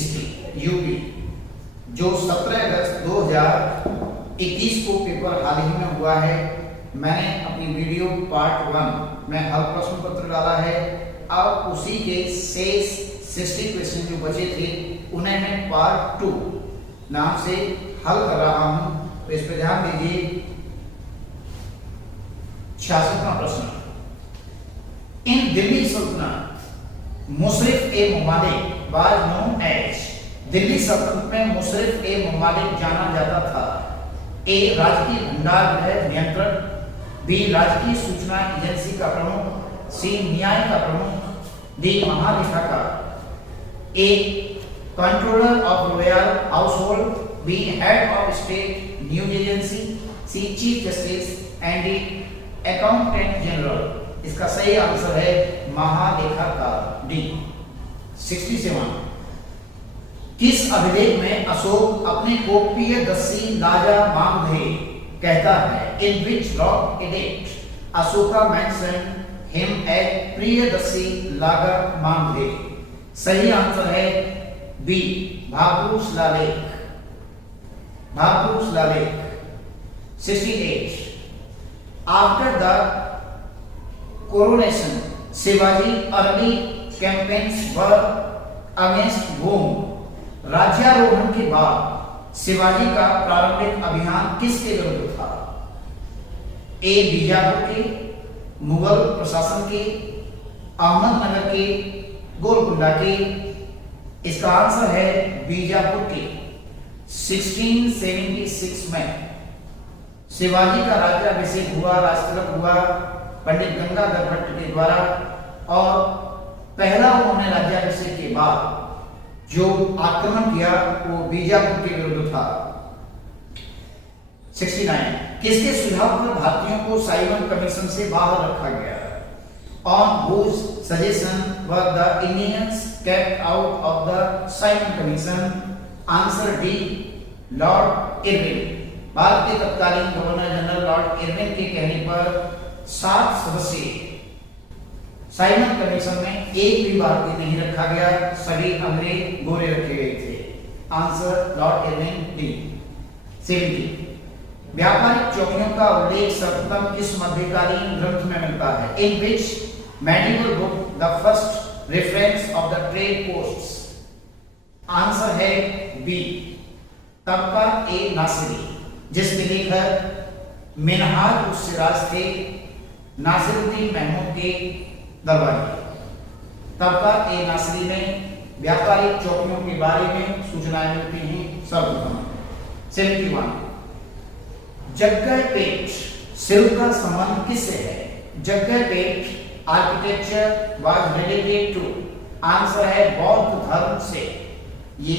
History UP, जो 17 अगस्त 2021 को paper हाल ही में हुआ है। मैंने अपनी वीडियो पार्ट 1 में हल प्रश्न पत्र डाला है। अब उसी के शेष 60 क्वेश्चन जो बचे थे उन्हें मैं पार्ट 2 नाम से हल कर रहा हूं। तो इस पर ध्यान दीजिए। 66वां प्रश्न, इन दिल्ली सल्तनत मुशर्रफ ए ममालिक वाज नोन एज। दिल्ली सल्तनत में मुशर्रफ ए ममालिक जाना जाता था। ए राजकीय भंडार गृह नियंत्रक, बी राजकीय सूचना एजेंसी का प्रमुख, सी न्याय का प्रमुख, डी महालेखाकार, A controller of royal household, B head of state news agency, C chief justice and D accountant general. इसका सही आंसर है महालेखाकार, डी। 67, किस अभिलेख में अशोक अपने को प्रियदर्शी राजा मानधे कहता है? In which rock edict Ashoka mention him as Priyadarshi राजा मानधे? सही आंसर है बी, भाभरू शिलालेख, भाभरू शिलालेख। 68, after the coronation Shivaji early campaigns were against whom? राज्यारोहण के बाद शिवाजी का प्रारंभिक अभियान किसके विरुद्ध था? ए बीजापुर के, मुगल प्रशासन के, अहमदनगर के, गोलकुंडा के। इसका आंसर है बीजापुर के। 1676 में शिवाजी का राज्याभिषेक हुआ, राजतिलक हुआ पंडित गंगाधर भट्ट के द्वारा, और पहला उन्होंने राज्याभिषेक के बाद जो आक्रमण किया वो बीजापुर के विरुद्ध था। 69, किसके सुझाव पर भारतीयों को साइमन कमीशन से बाहर रखा गया? On whose suggestion were the Indians kept out of the Simon Commission? Answer D, Lord Irwin. Bharat के तत्कालीन गवर्नर जनरल लॉर्ड इरविन के कहने पर 7 सदस्यीय साइमन कमीशन में एक भी भारतीय नहीं रखा गया, सभी अंग्रेज गोरे रखे गए थे। Answer Lord Irwin, D. 70, व्यापारिक चौकियों का उल्लेख सर्वप्रथम किस मध्यकालीन ग्रंथ में मिलता है? In which medieval book the first reference of the trade posts? Answer है बी, तबका ए नासिरी, जिसके लेखक मिनहाज उस सिराज थे, नासिरुद्दीन महमूद के दरबारी। तबका ए नासिरी में व्यापारिक चौकियों के बारे में सूचनाएं मिलती हैं सर्वप्रथम। 71, जग्गलपेट शिल्प का संबंध किससे है? Jaggayyapeta architecture was related to? Answer है बौद्ध धर्म से। ये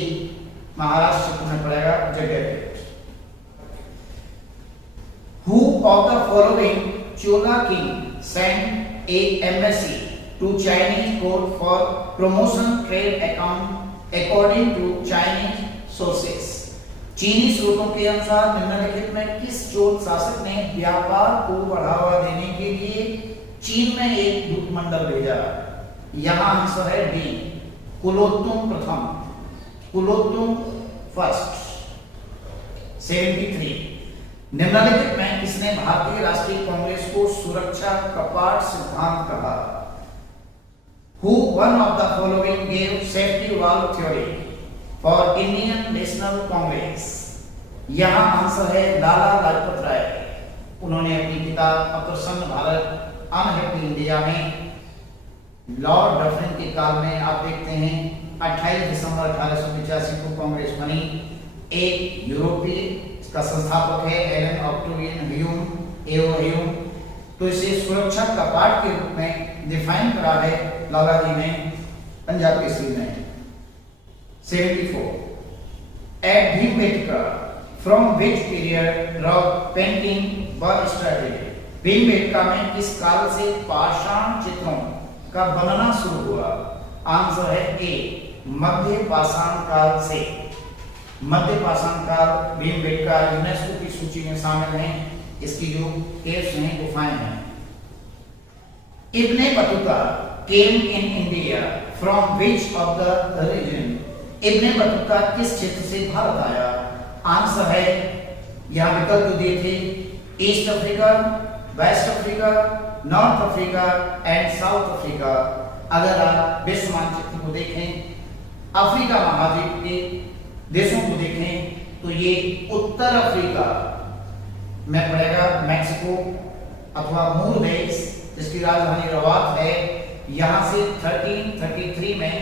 महाराष्ट्र में पड़ेगा जग्गलपेट। Who of the following Chola king sent a embassy to Chinese court for promotion trade account according to Chinese sources? चीनी स्रोतों के अनुसार निम्नलिखित में किस चोल शासक ने व्यापार को बढ़ावा देने के लिए चीन में एक दूतमंडल भेजा? यहाँ आंसर है डी, कुलोत्तुंग प्रथम, कुलोत्तुंग फर्स्ट। 73, निम्नलिखित में किसने भारतीय राष्ट्रीय कांग्रेस को सुरक्षा कपाट सिद्धांत कहा? Who one of the following gave safety valve theory for Indian National Congress? यहाँ आंसर है लाला लाजपत राय। उन्होंने अपनी किताब अप्रसन्न भारत अनहैप्पी इंडिया में लॉर्ड डफरिन के काल में आप देखते हैं 28 दिसंबर 1885 को कांग्रेस बनी। एक यूरोपीय का संस्थापक है एलन ऑक्टेवियन ह्यूम, एओ ह्यूम। तो इसे सुरक्षा कपाट के रूप में डिफाइन करा है लाला जी ने पंजाब केसरी में। 74, at Bhimbetka from which period rock painting were started? Bhimbetka में किस काल से पाषाण चित्रों का बनना शुरू हुआ? आंसर है ए, मध्य पाषाण काल से। मध्य पाषाण काल भीमबेटका यूनेस्को की सूची में शामिल है। इसकी जो केव्स हैं, गुफाएं हैं। Ibn Battuta came in India from which of the region? Ibn Battuta किस क्षेत्र से भारत आया? आंसर है, यहाँ विकल्प दिए थे, East Africa, West Africa, North Africa and South Africa. अगर आप विश्व मानचित्र को देखें, अफ्रीका महाद्वीप के देशों को देखें तो ये उत्तर अफ्रीका में पड़ेगा, मैक्सिको अथवा मूल देश जिसकी राजधानी रबात है। यहाँ से 1333 में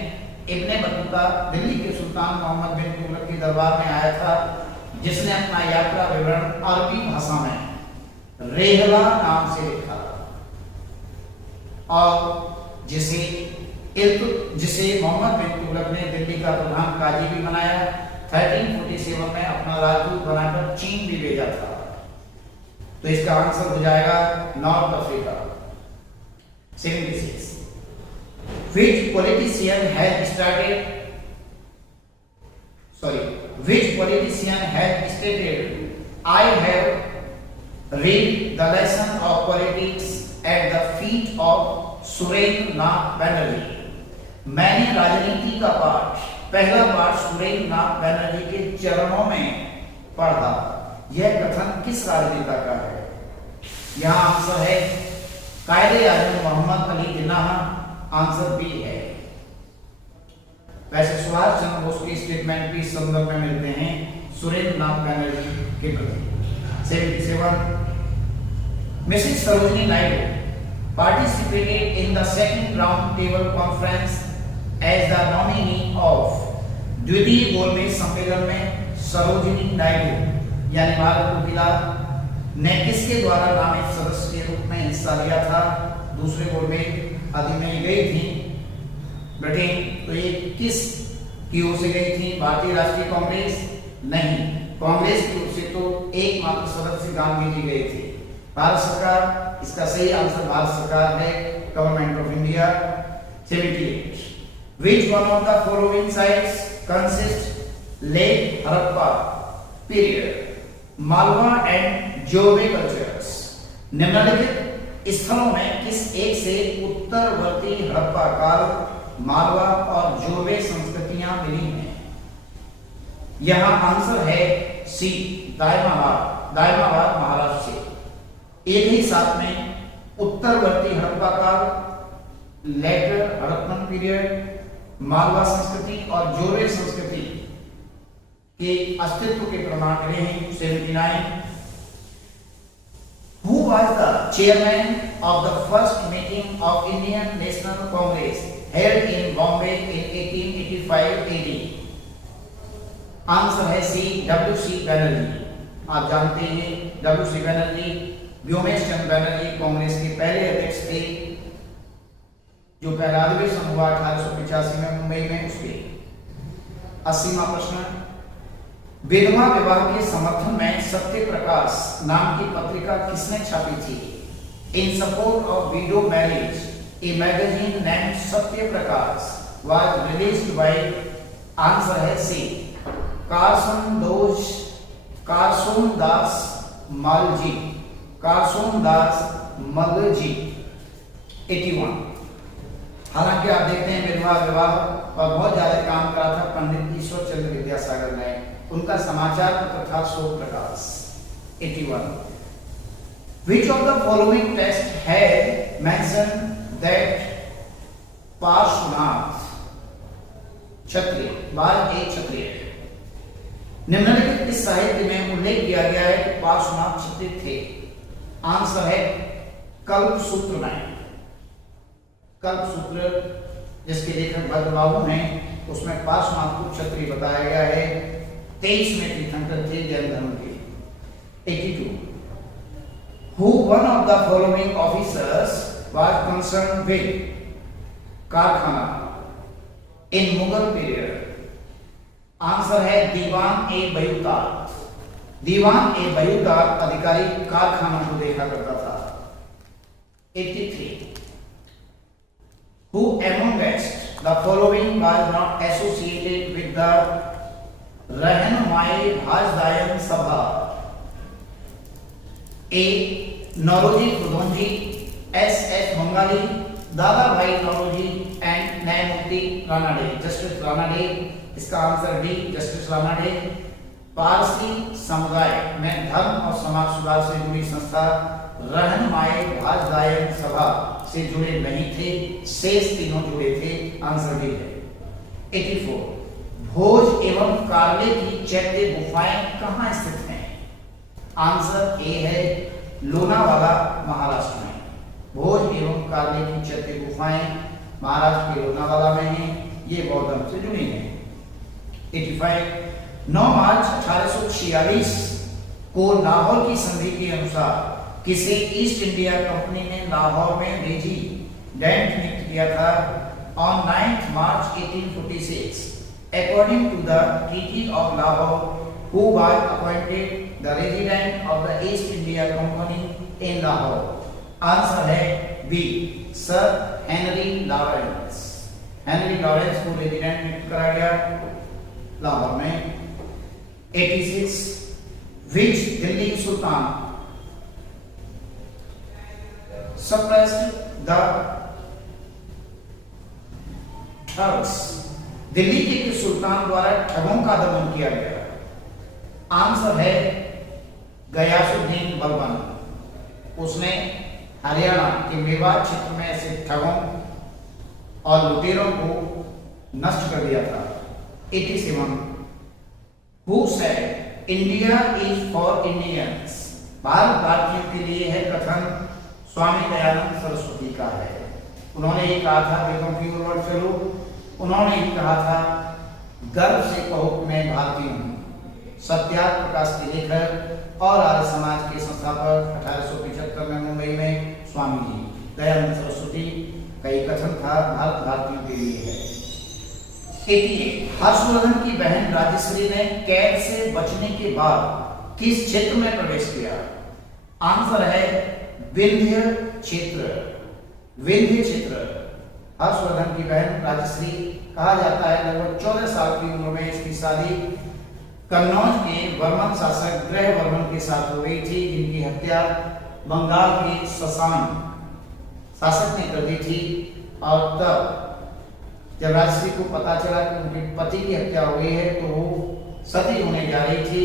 इब्ने बतूता दिल्ली के सुल्तान मोहम्मद बिन तुगलक के दरबार में आया था, जिसने अपना यात्रा विवरण अरबी भाषा में रेहला नाम से लिखा और जिसे मोहम्मद बिन तुगलक ने दिल्ली का प्रधान काजी भी बनाया। 1347 में अपना राजदूत बनाकर चीन भी भेजा था। तो इसका आंसर हो जाएगा north Africa. 76 Which politician had stated, I have read the lesson of politics at the feet of Surendranath Banerjee. मैंने राजनीति का पहला पाठ सुरेंद्रनाथ बैनर्जी के चरणों में पढ़ा। यह कथन किस राजनेता का है? यहाँ आंसर है कायदे-ए-आज़म मोहम्मद अली जिन्नाह। आंसर बी है। वैसे सुभाष चंद्र बोस के स्टेटमेंट भी इस संदर्भ में मिलते हैं सुरेंद्रनाथ बैनर्जी के प्रति। 77 Mrs Sarojini Naidu participated in the second round table conference as the nominee of। द्वितीय गोलमेज सम्मेलन में सरोजिनी नायडू यानी भारत कोकिला ने किसके द्वारा नामित सदस्य के रूप में हिस्सा लिया था? दूसरे गोलमेज आदि में गई थी ब्रिटेन। तो ये किस की ओर से गई थी? भारतीय राष्ट्रीय कांग्रेस नहीं, कांग्रेस की ओर से तो एकमात्र सदस्य गांधी जी गए थे। भारत सरकार, इसका सही आंसर भारत सरकार है, government of India. 78 Which one of the following sites consists late Harappa period, Malwa and Jove cultures? निम्नलिखित स्थलों में किस एक से उत्तरवर्ती हड़प्पा काल, मालवा और जोवे संस्कृतियां मिली हैं? यहाँ आंसर है सी, दायमाबाद महाराष्ट्र से। एक ही साथ में उत्तरवर्ती हड़प्पा काल, लेटर हड़प्पन पीरियड, मालवा संस्कृति और जोरे संस्कृति के अस्तित्व के प्रमाण मिले हैं। 79 Who was the chairman of the first meeting of Indian National Congress held in Bombay in 1885 AD? Answer है सी, W.C. बैनर्जी। आप जानते हैं W.C. बैनर्जी व्योमेश चंद्र बैनर्जी कांग्रेस के पहले अध्यक्ष थे, जो पहला अधिवेशन हुआ 1885 में मुंबई में। उसके 80वां प्रश्न, विधवा विवाह के समर्थन में सत्य प्रकाश नाम की पत्रिका किसने छापी थी? इन support of window marriage, a magazine named Satya Prakash was released by. Answer है सी, कारसोन दास मलजी। 81 हालांकि आप देखते हैं विधवा विवाह पर बहुत ज्यादा काम करा था पंडित ईश्वर चंद्र विद्यासागर ने। उनका समाचार पत्र था शोक प्रकाश। 81 Which of the following text had mentioned that Parshvanath Kshatriya was a क्षत्रिय? निम्नलिखित इस साहित्य में उल्लेख किया गया है कि पार्श्वनाथ क्षत्रिय थे। आंसर है कल्पसूत्र में। कल्पसूत्र जिसके लेखक भद्रबाहु हैं, उसमें पार्श्वनाथ को क्षत्रिय बताया गया है। 23 में तीर्थंकर थे जैन धर्म के। 82 Who one of the following officers was concerned with कारखाना in Mughal period? आंसर है दीवान ए बयूतात। दीवान ए बयूतात अधिकारी कारखानों को देखा करता था। 83 Who amongst the following was not associated with the रहनुमाई भाजदायन सभा? ए नौरोजी खुदोंजी, एस एस बंगाली, दादा भाई नौरोजी एंड न्यायमूर्ति रानाडे, जस्टिस रानाडे। इसका answer D, justice Ranade. Parsi समुदाय में धर्म और समाज सुधार से जुड़ी संस्था रहनुमाए भाजदायन सभा से जुड़े नहीं थे, शेष तीनों जुड़े थे। आंसर डी है। 84 भोज एवं कार्ले की चैत्य गुफाएं कहां स्थित हैं? आंसर ए है, लोनावाला महाराष्ट्र में। भोज एवं कार्ले की चैत्य गुफाएं महाराष्ट्र के लोनावाला में हैं। ये बौद्ध धर्म से जुड़ी हैं। 85 9 मार्च 1846 को लाहौर की संधि के अनुसार किसे ईस्ट इंडिया कंपनी ने लाहौर में रेजिडेंट नियुक्त किया था? On 9th March 1846, according to the Treaty of Lahore, who was appointed the resident of the East India Company in Lahore? Answer है B, Sir Henry Lawrence. Henry Lawrence को resident नियुक्त करा गया लाहौर में। 86 which Delhi sultan suppressed the thugs? Delhi के किस सुल्तान द्वारा ठगों का दमन किया गया? आंसर है गयासुद्दीन बलबन। उसने हरियाणा के मेवात क्षेत्र में ऐसे ठगों और लुटेरों को नष्ट कर दिया था। 87 Who said India is for Indians? Bharat भारतीयों के लिए है कथन स्वामी दयानंद सरस्वती का है। उन्होंने ये कहा था, वेदों की ओर बढ़ चलो, उन्होंने ही कहा था गर्व से कहो मैं भारतीय हूँ। सत्यार्थ प्रकाश के लेखक और आर्य समाज के संस्थापक 1875 में मुंबई में स्वामी जी दयानंद सरस्वती का एक कथन था, भारत भारतीयों के लिए है। 88 हर्षवर्धन की बहन राजश्री ने कैद से बचने के बाद किस क्षेत्र में प्रवेश किया? आंसर है विंध्य क्षेत्र। विंध्य क्षेत्र। हर्षवर्धन की बहन राजश्री कहा जाता है लगभग 14 साल की उम्र में इसकी शादी कन्नौज के वर्मन शासक ग्रहवर्मन के साथ हो गई थी, जिनकी हत्या बंगाल के ससान शासक ने कर दी थी। और तब जब राजश्री को पता चला कि उनके पति की हत्या हो गई है तो वो सती होने जा रही थी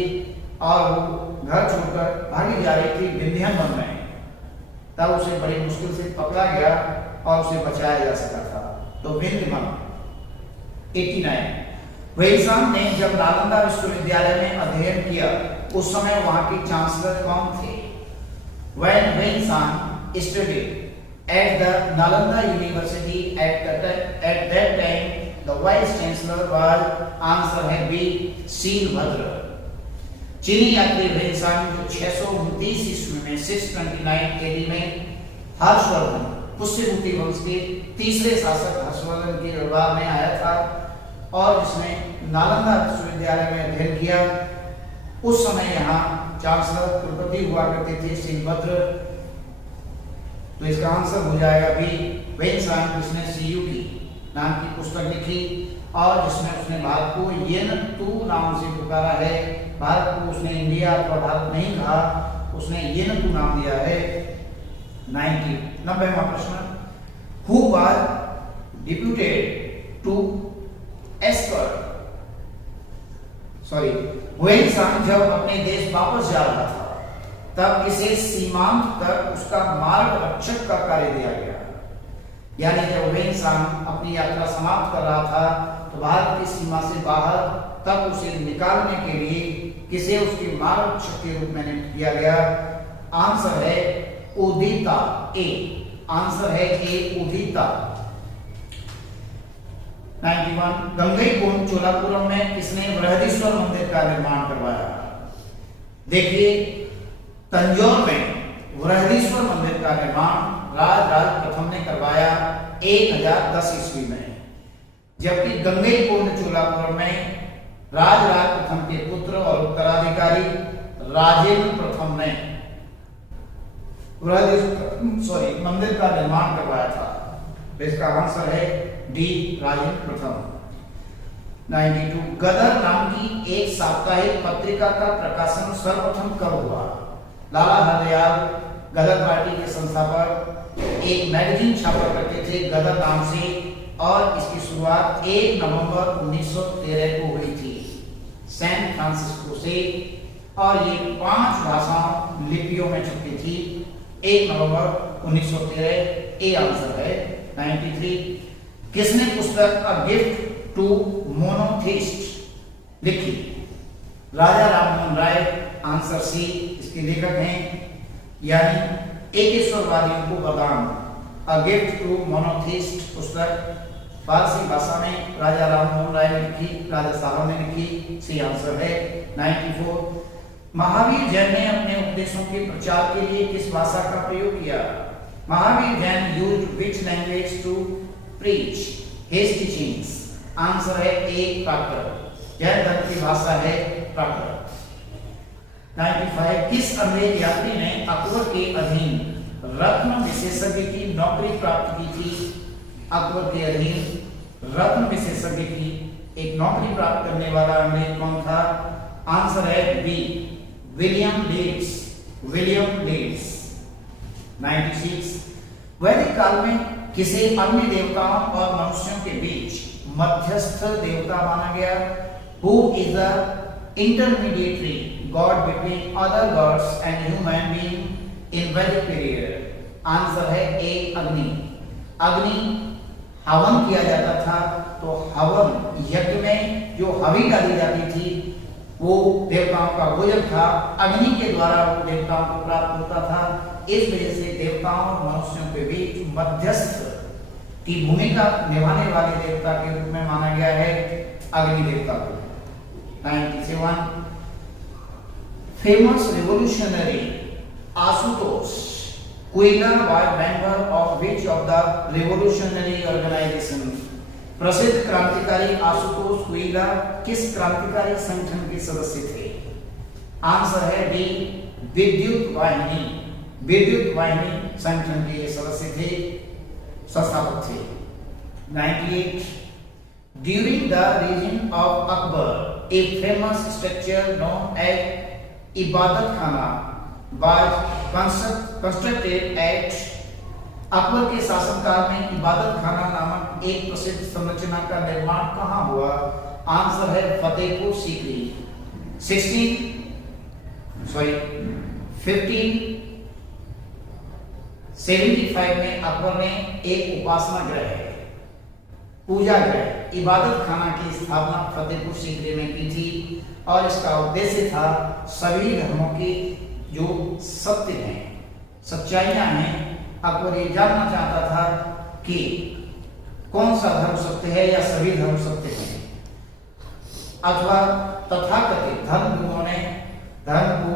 और वो घर छोड़कर भागी जा रही थी विंध्यन वन में। तब उसे बड़ी मुश्किल से पकड़ा गया और उसे बचाया जा सका था। तो विंध्य वन। 89 वेलसांग ने जब नालंदा विश्वविद्यालय में अध्ययन किया उस समय वहां के चांसलर कौन थे? When Wensang studied at the Nalanda University at that time, the vice chancellor was answer है बी, शीलभद्र। चीनी यात्री वेलसांग जो 629 ईस्वी में 629 AD में हर्षवर्धन पुष्यभूति वंश के तीसरे शासक हर्षवर्धन के दरबार में आया था और जिसने नालंदा विश्वविद्यालय में अध्ययन किया। उस समय यहाँ चांसलर कुलपति हुआ करते थे शीलभद्र। तो इसका आंसर हो जाएगा बी, वेलसांग, जिसने CUT नाम की पुस्तक लिखी और जिसमें उसने भारत को येन तू नाम से पुकारा है। भारत को उसने इंडिया अथवा भारत नहीं कहा, उसने येन तू नाम दिया है। 90वां प्रश्न, who was deputed to escort वेलसांग जब अपने देश वापस जा रहा था तब इसे सीमांत तक उसका मार्ग रक्षक का कार्य दिया गया। यानी जब वेलसांग अपनी यात्रा समाप्त कर रहा था तो भारत की सीमा से बाहर, तब उसे निकालने के लिए किसे उसके मार्ग रक्षक के रूप में नियुक्त किया गया। आंसर है उदिता, ए। आंसर है ए, उदिता। 91 गंगईकोंड चोलापुरम में किसने बृहदीश्वर मंदिर का निर्माण करवाया? देखिए, तंजौर में बृहदीश्वर मंदिर का निर्माण राजराज प्रथम ने करवाया 1010 ईस्वी में, जबकि गंगईकोंड चोलापुरम में राजराज प्रथम के पुत्र और उत्तराधिकारी राजेंद्र प्रथम ने मंदिर का निर्माण करवाया था। इसका आंसर है डी, राजेंद्र प्रथम। 92 गदर नाम की एक साप्ताहिक पत्रिका का प्रकाशन सर्वप्रथम कब हुआ? लाला हरदयाल, गदर पार्टी के संस्थापक एक मैगजीन छापा करते थे गदर नाम से, और इसकी शुरुआत 1 नवंबर 1913 को हुई थी सैन फ्रांसिस्को से, और ये 5 भाषाओं लिपियों में छपी थी 1 नवंबर 1913। ए आंसर है 93। किसने पुस्तक अ गिफ्ट टू मोनोथिस्ट लिखी? राजा राममोहन राय। आंसर सी, इसके लेखक हैं यानी एकेश्वरवादियों को वरदान। अ गिफ्ट टू मोनोथिस्ट पुस्तक फारसी भाषा में राजा राममोहन राय ने लिखी, राजा साहब ने लिखी। सी आंसर है 94। महावीर जैन ने अपने उपदेशों के प्रचार के लिए किस भाषा का प्रयोग किया? Mahavir Jain used which language to preach his teachings? Answer है ए प्राकृत। जैन धर्म की भाषा है प्राकृत। 95। किस अंग्रेज यात्री ने अकबर के अधीन रत्न विशेषज्ञ की नौकरी प्राप्त की थी? अकबर के अधीन रत्न विशेषज्ञ की एक नौकरी प्राप्त करने वाला अंग्रेज कौन था? आंसर है B, William Leeds. William Leeds. 96। वैदिक काल में किसे अन्य देवताओं और मनुष्यों के बीच मध्यस्थ देवता माना गया? Who is the intermediary god between other gods and human being in Vedic period? Answer है ए, अग्नि। अग्नि हवन किया जाता था, तो हवन यज्ञ में जो हवि डाली जाती थी वो देवताओं का भोजन था, अग्नि के द्वारा वो देवताओं को प्राप्त होता था। इस वजह से देवताओं और मनुष्यों के बीच मध्यस्थ की भूमिका निभाने वाले देवता के रूप में माना गया है अग्नि देवता को। 97। Famous revolutionary Ashutosh Kuila was member of which of the revolutionary organisation? प्रसिद्ध क्रांतिकारी आशुतोष क्विला किस क्रांतिकारी संगठन के सदस्य थे? आंसर है बी, विद्युत वाहिनी। विद्युत वाहिनी संगठन के सदस्य थे, संस्थापक थे। 98। During the region of Akbar a famous structure known as इबादत खाना was constructed at अकबर के शासनकाल में इबादत खाना नामक एक प्रसिद्ध संरचना का निर्माण कहाँ हुआ? आंसर है फतेहपुर सीकरी। 1575 में अकबर ने एक उपासना गृह, पूजा गृह, इबादत खाना की स्थापना फतेहपुर सीकरी में की थी, और इसका उद्देश्य था सभी धर्मों के जो सत्य हैं, सच्चाइयां हैं, अकबर ये जानना चाहता था कि कौन सा धर्म सत्य है या सभी धर्म सत्य हैं, अथवा तथाकथित धर्म गुरुओं ने धर्म को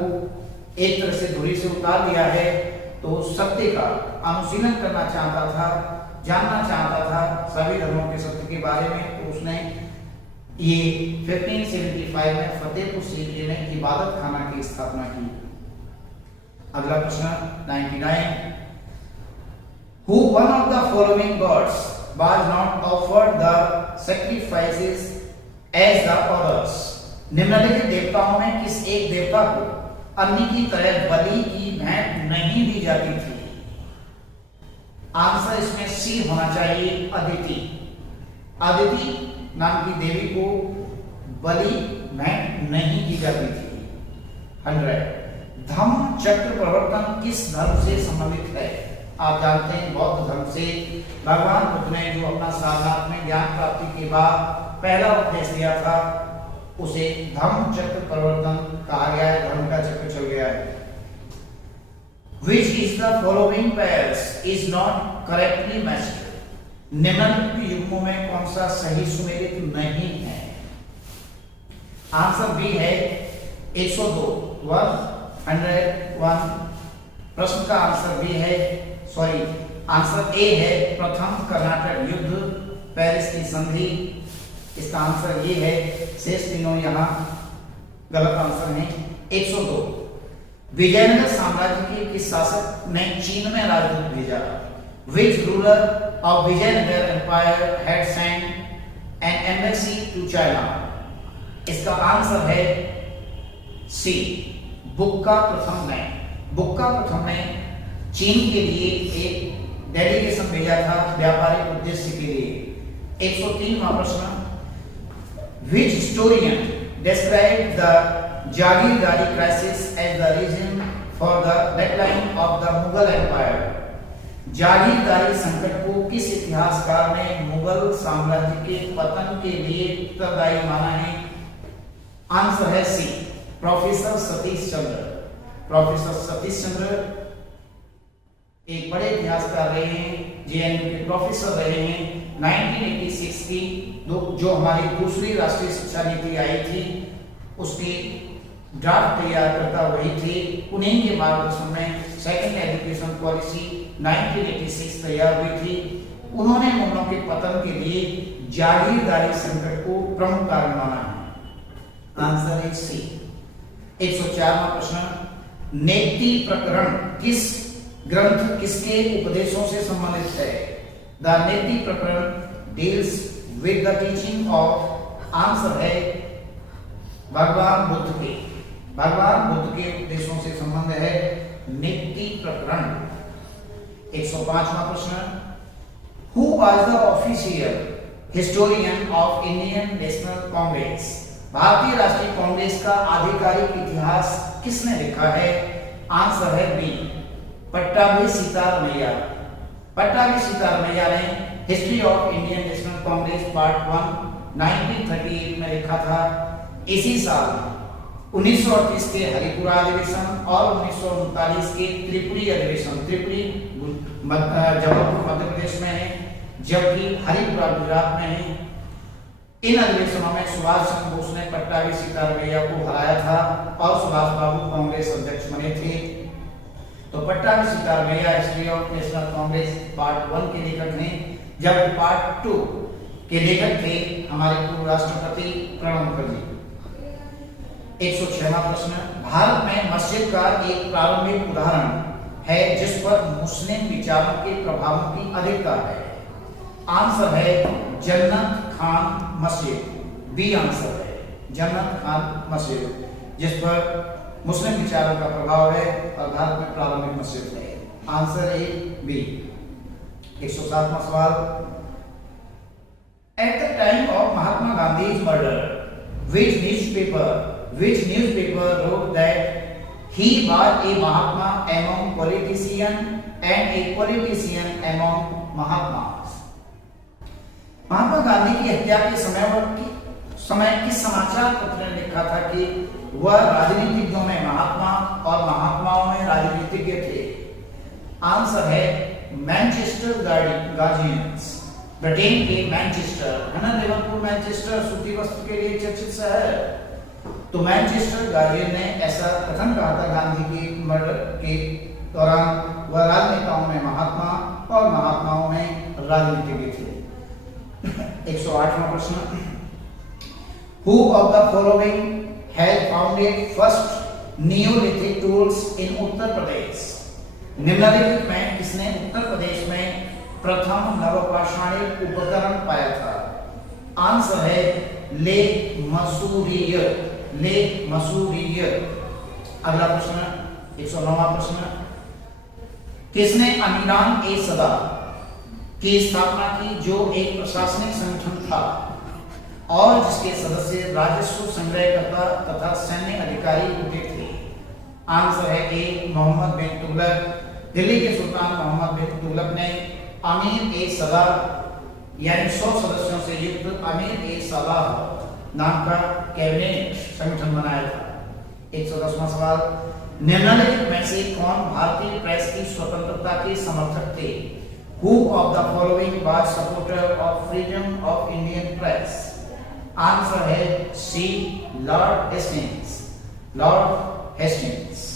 एक तरह से धुरी से उतार दिया है, तो सत्य का अनुशीलन करना चाहता था, जानना चाहता था सभी धर्मों के सत्य के बारे में। तो उसने ये 1575 में फतेहपुर सीकरी में इबादत खाना की स्थापना की। अगला प्रश्न 99। Who one of the following gods was not offered the sacrifices as the others? निम्नलिखित देवताओं में किस एक देवता को अन्य की तरह बलि की भेंट नहीं दी जाती थी? आंसर इसमें सी होना चाहिए, अदिति। अदिति नाम की देवी को बलि भेंट नहीं की जाती थी। 100। धम्म चक्र प्रवर्तन किस धर्म से संबंधित है? आप जानते हैं बौद्ध धर्म से। भगवान बुद्ध ने जो अपना सारनाथ में ज्ञान प्राप्ति के बाद पहला उपदेश दिया था उसे धम्म चक्र प्रवर्तन कहा गया है, धर्म का चक्र चल गया है। Which is the following pairs is not correctly matched? निम्नलिखित युग्मों में कौन सा सही सुमेलित नहीं है? आंसर बी है 102, 101। प्रश्न का आंसर बी है, सॉरी आंसर ए है प्रथम कर्नाटक युद्ध, पेरिस की संधि। इसका आंसर ये है, शेष तीनों यहाँ गलत आंसर हैं। 102। विजयनगर साम्राज्य के किस शासक ने चीन में राजदूत भेजा? Which ruler of Vijayanagar Empire had sent an embassy to China? इसका आंसर है सी, बुक्का प्रथम ने। बुक्का प्रथम ने चीन के लिए एक डेलीगेशन भेजा था व्यापारिक उद्देश्य के लिए। 103वां प्रश्न, Which historian described the Jagirdari crisis as the reason for the decline of the Mughal Empire? जागीरदारी संकट को किस इतिहासकार ने मुगल साम्राज्य के पतन के लिए उत्तरदायी माना है? आंसर है सी, प्रोफेसर सतीश चंद्र। प्रोफेसर सतीश चंद्र एक बड़े इतिहासकार रहे हैं, जेएनयू के प्रोफेसर रहे हैं। 1986 की जो हमारी दूसरी राष्ट्रीय शिक्षा नीति आई थी उसकी ड्राफ्ट तैयार करता वही थे। उन्हीं के मार्गदर्शन में सेकंड एजुकेशन पॉलिसी 1986 तैयार हुई थी। उन्होंने मुगलों के पतन के लिए जागीरदारी संकट को प्रमुख कारण माना है। आंसर है सी। 104वां प्रश्न, नेति प्रकरण किस ग्रंथ किसके उपदेशों से संबंधित है? द नेति प्रकरण deals with the teaching of, answer है भगवान बुद्ध के। भगवान बुद्ध के उपदेशों से संबंध है नेति प्रकरण। 105वां प्रश्न, who was the official historian of Indian national Congress? भारतीय राष्ट्रीय कांग्रेस का आधिकारिक इतिहास किसने लिखा है? आंसर है बी, पट्टाभी सीतारमैया। पट्टाभी सीतारमैया ने history of Indian national Congress part 1 1938 में लिखा था। इसी साल 1938 के हरिपुरा अधिवेशन और 1939 के त्रिपुरी अधिवेशन, त्रिपुरी जबलपुर मध्य प्रदेश में है जबकि हरिपुरा गुजरात में है, इन अधिवेशनों में सुभाष चंद्र बोस ने पट्टाभी सीतारमैया को हराया था और सुभाष बाबू कांग्रेस अध्यक्ष बने थे। तो Pattabhi Sitaramayya history of national Congress part 1 के लेखक हैं, जब पार्ट 2 के लेखक थे हमारे पूर्व राष्ट्रपति प्रणब मुखर्जी। 106वां प्रश्न, भारत में मस्जिद का एक प्रारंभिक उदाहरण है जिस पर मुस्लिम विचारों के प्रभावों की अधिकता है? आंसर है जन्नत खान मस्जिद। बी आंसर है जन्नत खान मस्जिद, जिस पर मुस्लिम विचारों का प्रभाव है और भारत में प्रारंभिक मस्जिद है। आंसर है बी। 107वां सवाल, at the time of Mahatma Gandhi's murder, which newspaper wrote that he was a Mahatma among politicians and a politician among Mahatmas? Mahatma Gandhi की हत्या के समय किस समाचार पत्र ने लिखा था कि वह राजनीतिज्ञों में महात्मा और महात्माओं में राजनीतिज्ञ थे? आंसर है मैनचेस्टर गार्जियंस। ब्रिटेन के मैनचेस्टर है ना, लिवरपूल मैनचेस्टर सूती वस्त्र के लिए चर्चित शहर। तो मैनचेस्टर गार्जियन ने ऐसा कथन कहा था गांधी के मर्डर के दौरान वह राजनेताओं में महात्मा और महात्माओं में राजनीतिज्ञ थे। 108वां प्रश्न, Who of the following has founded first Neolithic tools in Uttar Pradesh? निम्नलिखित में किसने उत्तर प्रदेश में प्रथम नवपाषाणिक उपकरण पाया था? आंसर है ले मसूरिय। अगला प्रश्न 109वां प्रश्न, किसने अमीरान ए सदा की स्थापना की जो एक प्रशासनिक संगठन था और जिसके सदस्य राजस्व संग्रहकर्ता तथा सैन्य अधिकारी होते थे? आंसर है ए मोहम्मद बिन तुगलक। दिल्ली के सुल्तान मोहम्मद बिन तुगलक ने अमीर ए सदा यानी 100 सदस्यों से युक्त अमीर ए सदा नाम का कैबिनेट संगठन बनाया था। 110वां सवाल, निम्नलिखित में से कौन भारतीय प्रेस की स्वतंत्रता के समर्थक थे? Who of the following was supporter of freedom of Indian press? Answer है सी लॉर्ड हेस्टिंग्स। लॉर्ड हेस्टिंग्स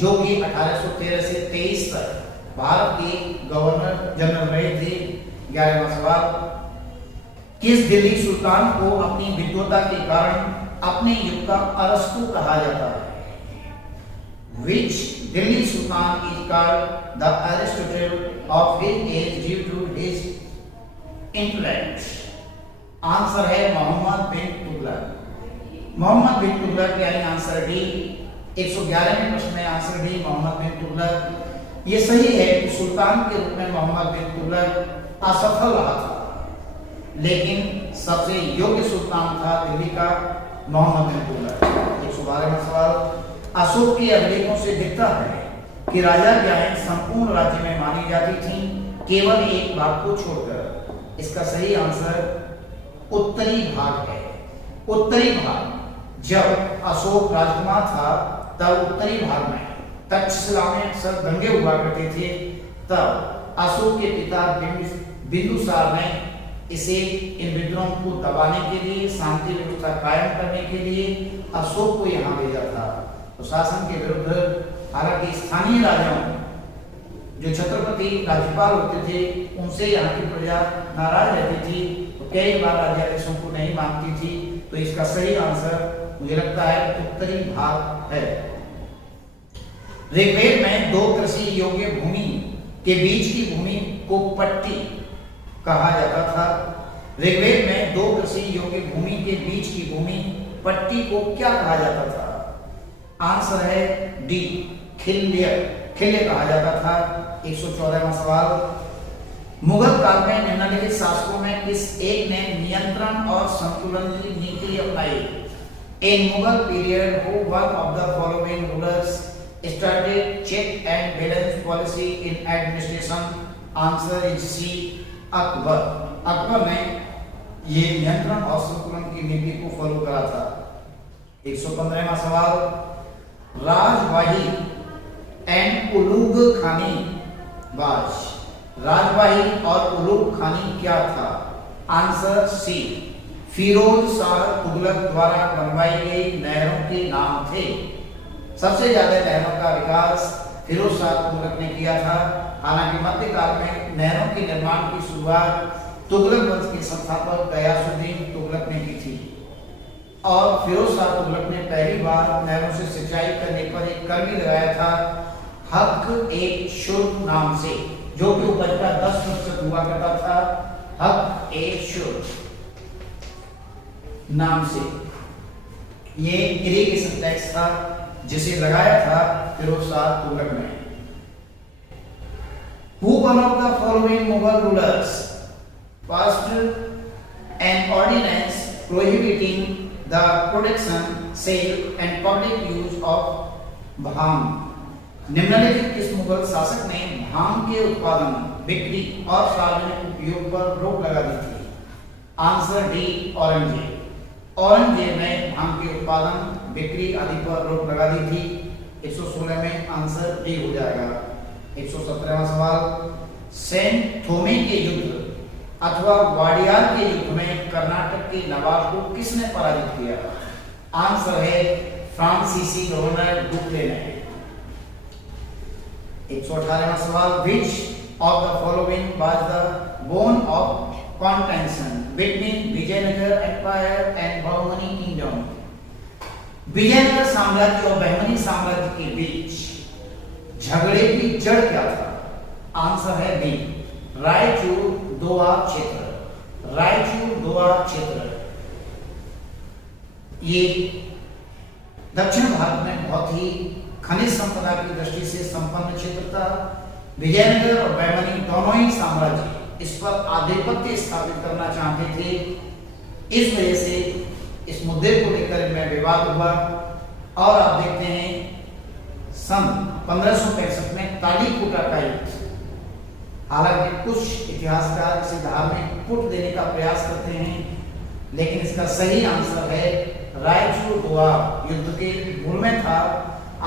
जो कि 1813 से 23 तक भारत के गवर्नर जनरल रहे थे। 11वां सवाल, किस दिल्ली सुल्तान को अपनी विद्वता के कारण अपने युग का अरस्तु कहा जाता है? Which Delhi Sultan is called the Aristotle of his age due to his intellect? Answer है मोहम्मद बिन तुगलक। मोहम्मद बिन तुगलक यानी आंसर डी। 111वें प्रश्न में आंसर डी मोहम्मद बिन तुगलक। ये सही है कि सुल्तान के रूप में मोहम्मद बिन तुगलक असफल रहा था, लेकिन सबसे योग्य सुल्तान था दिल्ली का मोहम्मद बिन तुगलक। 112वां सवाल, अशोक के अभिलेखों से दिखता है कि राजा की आयें संपूर्ण राज्य में मानी जाती थी, केवल एक भाग को छोड़कर। इसका सही आंसर उत्तरी भाग है। उत्तरी भाग, जब अशोक राजकुमार था तब उत्तरी भाग में तक्षशिला में अक्सर दंगे हुआ करते थे। तब अशोक के पिता बिंदुसार ने इसे इन विद्रोहों को दबाने के लिए, शांति व्यवस्था कायम करने के लिए अशोक को यहाँ भेजा था। तो शासन के विरुद्ध हालांकि स्थानीय राजाओं, जो छत्रपति राज्यपाल होते थे, उनसे यहाँ की प्रजा नाराज रहती थी, तो कई बार राज्य आदेशों को नहीं मानती थी। तो इसका सही आंसर मुझे लगता है उत्तरी भाग है। ऋग्वेद में 2 कृषि योग्य भूमि के बीच की भूमि को पट्टी कहा जाता था। ऋग्वेद में 2 कृषि योग्य भूमि के बीच की भूमि पट्टी को क्या कहा जाता था? आंसर है डी, खिल्य। खिल्य कहा जाता था। 114वां सवाल, मुगल काल में निम्नलिखित शासकों में किस एक ने नियंत्रण और संतुलन की नीति अपनाई? In Mughal period who one of the following rulers started check and balance policy in administration? Answer is C, Akbar. Akbar ने ये नियंत्रण और संतुलन की नीति को फॉलो करा था। 115वां सवाल, राजवाही एंड उलूग खानी बाज, राजवाही और उलूग खानी क्या था? आंसर सी, फिरोज शाह तुगलक द्वारा बनवाई गई नहरों के नाम थे। सबसे ज्यादा नहरों का विकास फिरोज शाह तुगलक ने किया था। हालांकि मध्यकाल में नहरों के निर्माण की शुरुआत तुगलक वंश के संस्थापक गयासुद्दीन तुगलक ने की थी, और फिरोज शाह तुगलक ने पहली बार नहरों से सिंचाई करने पर एक कर भी लगाया था, हक-ए-शुर्ब नाम से, जो कि उपज का 10% हुआ करता था। हक-ए-शुर्ब नाम से ये इरिगेशन टैक्स था, जिसे लगाया था फिरोज शाह तुगलक ने। Who one of the following Mughal rulers passed an ordinance prohibiting the production, sale and public use of भांग? निम्नलिखित किस मुगल शासक ने भांग के उत्पादन, बिक्री और सार्वजनिक उपयोग पर रोक लगा दी थी? Answer D, Aurangzeb. औरंगजेब ने भांग के उत्पादन, बिक्री आदि पर रोक लगा दी थी। 116 में आंसर डी हो जाएगा। 117वां सवाल, सेंट थोमे के युद्ध अथवा वाडियार के युद्ध में कर्नाटक के नवाब को किसने पराजित किया? आंसर है फ्रांसीसी गवर्नर डुप्ले ने। 118वां सवाल, which of the following was the bone of contention between Vijayanagara empire and Bahmani kingdom? Vijayanagara साम्राज्य और बहमनी साम्राज्य के बीच झगड़े की जड़ क्या था? आंसर है बी, रायचूर दोआ क्षेत्र। रायचूर दोआ क्षेत्र ये दक्षिण भारत में बहुत ही खनिज संपदा की दृष्टि से संपन्न क्षेत्र था। विजयनगर और बहमनी दोनों ही साम्राज्य इस पर आधिपत्य स्थापित करना चाहते थे। इस वजह से इस मुद्दे को लेकर इनमें विवाद हुआ, और आप देखते हैं सन 1565 में तालीकोटा का युद्ध। हालांकि कुछ इतिहासकार इसे धार्मिक पुट देने का प्रयास करते हैं, लेकिन इसका सही आंसर है रायचूर दोआ युद्ध के मूल में था।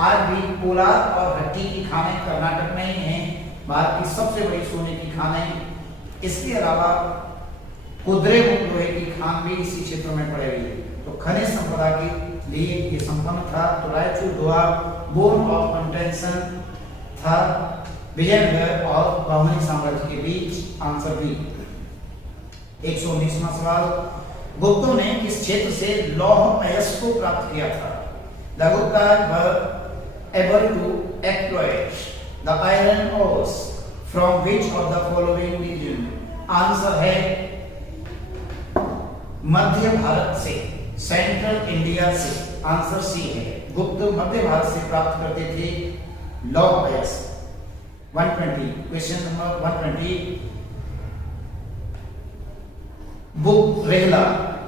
आज भी पोलाद और हट्टी की खानें कर्नाटक में ही हैं, भारत की सबसे बड़ी सोने की खानें। इसके अलावा कुद्रेमुख लोहे की खान भी इसी क्षेत्र में पड़ेगी। तो खनिज संपदा के लिए ये संपन्न था। तो रायचूर दोआ बोन ऑफ कंटेंशन था विजयनगर और बहमनी साम्राज्य के बीच। Answer B. 119वां सवाल, गुप्तों ने किस क्षेत्र से लौह अयस्क को प्राप्त किया था? The Guptas were able to exploit the iron ores from which of the following region? Answer है मध्य भारत से, सेंट्रल इंडिया से। आंसर सी है, गुप्त मध्य भारत से प्राप्त करते थे लौह अयस्क। 120 question number 120 book Rehla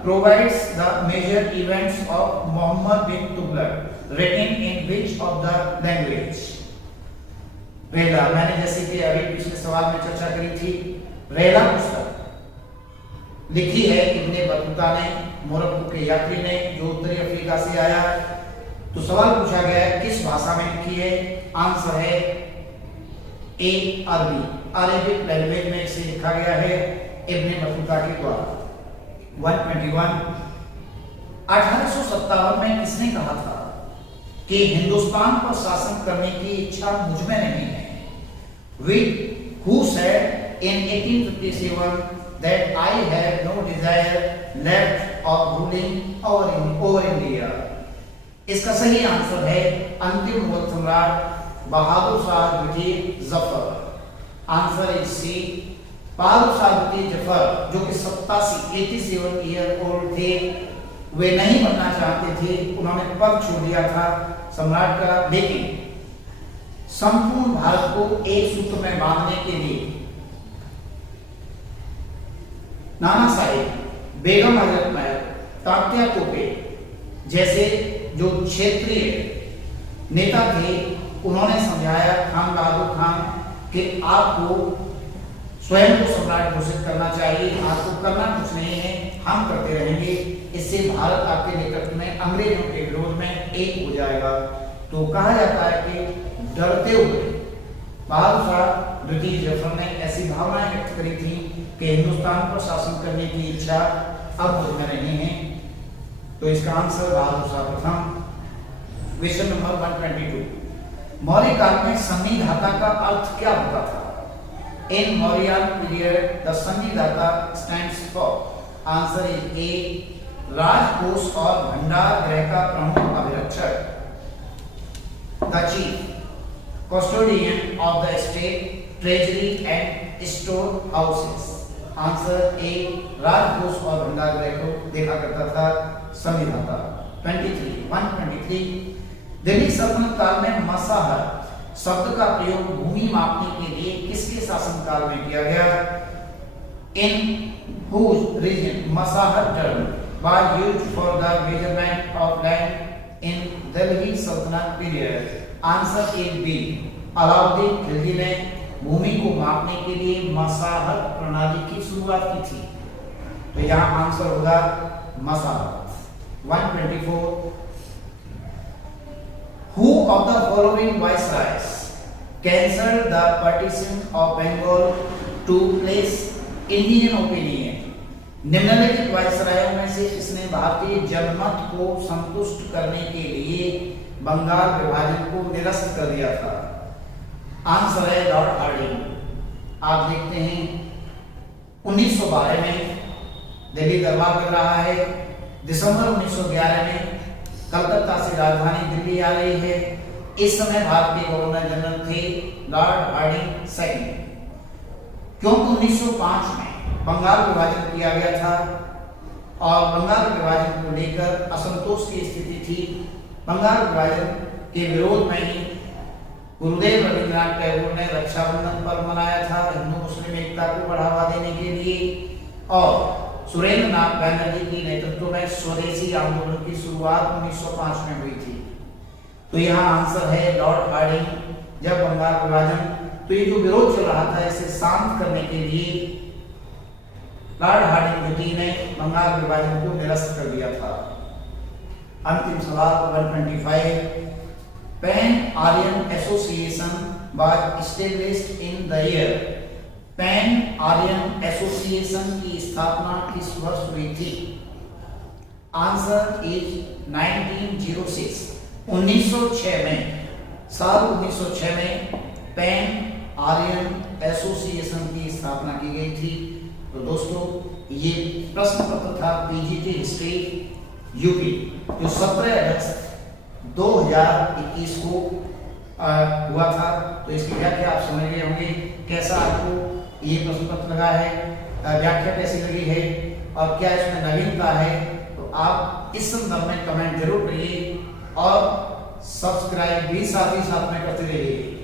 provides the major events of Muhammad bin Tughlaq written in which of the language? Rihla, मैंने जैसे कि अभी पिछले सवाल में चर्चा करी थी, रेहला पुस्तक लिखी है इब्ने बतूता ने, मोरक्को के यात्री ने, जो उत्तरी अफ्रीका से आया। तो सवाल पूछा गया है किस भाषा में लिखी है? आंसर है ए अरबी, अरेबिक लैंग्वेज में इसे लिखा गया है इब्ने बतूता के द्वारा। 121 1857 में किसने कहा था कि हिंदुस्तान पर शासन करने की इच्छा मुझ में नहीं है? Who said in 1857 that I have no desire left of ruling over India? इसका सही आंसर है अंतिम मुगल सम्राट बहादुर शाह द्वितीय जफर। आंसर इज सी, बहादुर शाह द्वितीय जफर जो कि 87 ईयर ओल्ड थे, वे नहीं बनना चाहते थे, उन्होंने पद छोड़ दिया था सम्राट का। लेकिन संपूर्ण भारत को एक सूत्र में बांधने के लिए नाना साहेब, बेगम हजरत महल, तात्या टोपे जैसे जो क्षेत्रीय नेता थे, उन्होंने समझाया खान बहादुर खान कि आपको स्वयं को सम्राट घोषित करना चाहिए, आपको करना कुछ नहीं है, हम करते रहेंगे, इससे भारत आपके नेतृत्व में अंग्रेजों के विरोध में एक हो जाएगा। तो कहा जाता है कि डरते हुए बहादुर शाह द्वितीय जफर ने ऐसी भावनाएं व्यक्त करी थी कि हिंदुस्तान पर शासन करने की इच्छा अब मुझ में नहीं है। तो इसका आंसर बहादुर शाह प्रथम। क्वेश्चन नंबर 122 मौर्य काल में संनिधाता का अर्थ क्या होता था? In Mauryan period, the संनिधाता stands for, answer is a, राजकोष और भंडार गृह का प्रमुख अभिरक्षक, the chief custodian of the state treasury and store houses। Answer A, राजकोष और भंडार गृह को देखा करता था संनिधाता। 123 दिल्ली सल्तनत काल में मसाहर शब्द का प्रयोग भूमि मापने के लिए किसके शासनकाल में किया गया? In whose region Masahat term was used for the measurement of land in Delhi Sultanate period? Answer is B, Alauddin Khilji ने भूमि को मापने के लिए मसाहत प्रणाली की शुरुआत की थी। तो यहाँ आंसर होगा मसाहत। 124 Who of the following viceroys cancelled the partition of Bengal to place Indian opinion? निम्नलिखित वायसरायों में से किसने भारतीय जनमत को संतुष्ट करने के लिए बंगाल विभाजन को निरस्त कर दिया था? आंसर है लॉर्ड हार्डिंग। आप देखते हैं 1912 में दिल्ली दरबार लग रहा है, दिसंबर 1911 में कलकत्ता से राजधानी दिल्ली आ रही है। इस समय भारत के गवर्नर जनरल थे लॉर्ड हार्डिंग सेकंड। क्योंकि 1905 में बंगाल विभाजन किया गया था और बंगाल विभाजन को लेकर असंतोष की स्थिति थी। बंगाल विभाजन के विरोध में ही गुरुदेव रविंद्रनाथ टैगोर ने रक्षाबंधन पर्व मनाया था हिंदू मुस्लिम एकता को बढ़ावा देने के लिए, और सुरेंद्र नाथ बैनर्जी की नेतृत्व में स्वदेशी आंदोलन की शुरुआत 1905 में हुई थी। तो यहाँ आंसर है लॉर्ड हार्डिंग। जब बंगाल विभाजन, तो ये जो विरोध चल रहा था इसे शांत करने के लिए लॉर्ड हार्डिंग द्वितीय ने बंगाल विभाजन को निरस्त कर दिया था। अंतिम सवाल 125 pan Aryan association was established in the year. Pan Aryan association की स्थापना किस वर्ष हुई थी? Answer is 1906। 1906 में, साल 1906 में पैन आर्यन एसोसिएशन की स्थापना की गई थी। तो दोस्तों ये प्रश्न पत्र था पीजीटी हिस्ट्री यूपी जो 17 अगस्त 2021 को हुआ था। तो इसकी व्याख्या आप समझ गए होंगे। कैसा आपको ये प्रश्न पत्र लगा है, व्याख्या कैसी लगी है और क्या इसमें नवीनता है? तो आप इस संदर्भ में कमेंट जरूर करिए और सब्सक्राइब भी साथ ही साथ में करते रहिए।